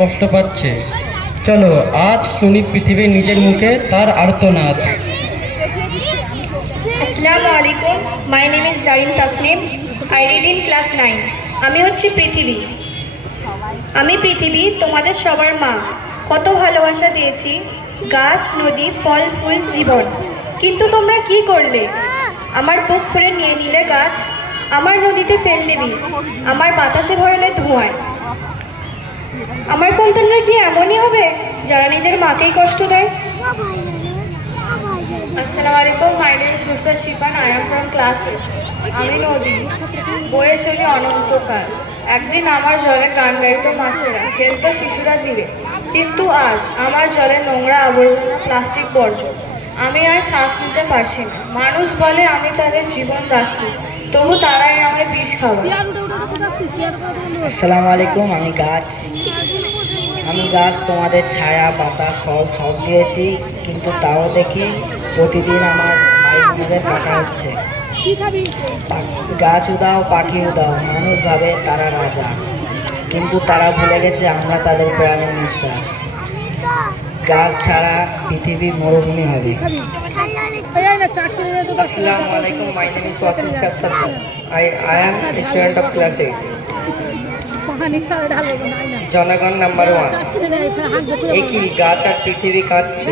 কষ্ট পাচ্ছে। চলো আজ শুনি পৃথিবীর নিজের মুখে তার আর্তনাদ। আসসালামু আলাইকুম, my name is Zarin Tasnim. I read in class 9। আমি হচ্ছি পৃথিবী। আমি পৃথিবী, তোমাদের সবার মা। কত ভালোবাসা দিয়েছি, গাছ, নদী, ফল, ফুল, জীবন। কিন্তু তোমরা কি করলে? আমার বুক ফুঁড়ে নিয়ে নিলে গাছ, আমার নদীতে ফেললে বিষ, আমার বাতাসে ভরালে ধোঁয়ায়। আমার সন্তানরা কি এমনই হবে যারা নিজের মাকেই কষ্ট দেয়? আসসালামু আলাইকুম, my name is Nusrat Shifan. I am from class 8। আমি নদী, বয়ে চলি অনন্তকাল। একদিন আমার জলে গান গাইতো মাছেরা, খেলতো শিশুরা ধীরে। কিন্তু আজ আমার জলে নোংরা আবর্জনা, প্লাস্টিক বর্জ্য। আমি আর শ্বাস নিতে পারছি না। মানুষ বলে আমি তাদের জীবন রাখি, তবু তারাই আমায় বিষ খাওয়ায়। আসসালামু আলাইকুম, আমি গাছ তোমাদের ছায়া, বাতাস, ফল সব দিয়েছি, কিন্তু তাও দেখি প্রতিদিন আমার ভাই বোনদের কাটা হচ্ছে। গাছ উদাও, পাখি উদাও, মানুষ ভাবে তারা রাজা, কিন্তু তারা ভুলে গেছে আমরা তাদের প্রাণের নিঃশ্বাস। গাছ ছাড়া পৃথিবী মরুভূমি হবে। Assalamu alaikum. My name is Wasim Shahzad. I am a student of class 8. জনগণ নাম্বার 1। একই গাছ আর পৃথিবী কাঁদছে।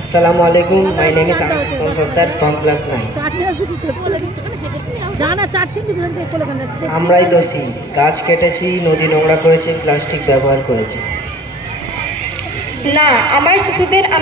Assalamu alaikum. My name is Anas Sardar from class 9. আমরাই দোষী, গাছ কেটেছি, নদী নোংরা করেছি, প্লাস্টিক ব্যবহার করেছি। না, আমার শিশুদের আমি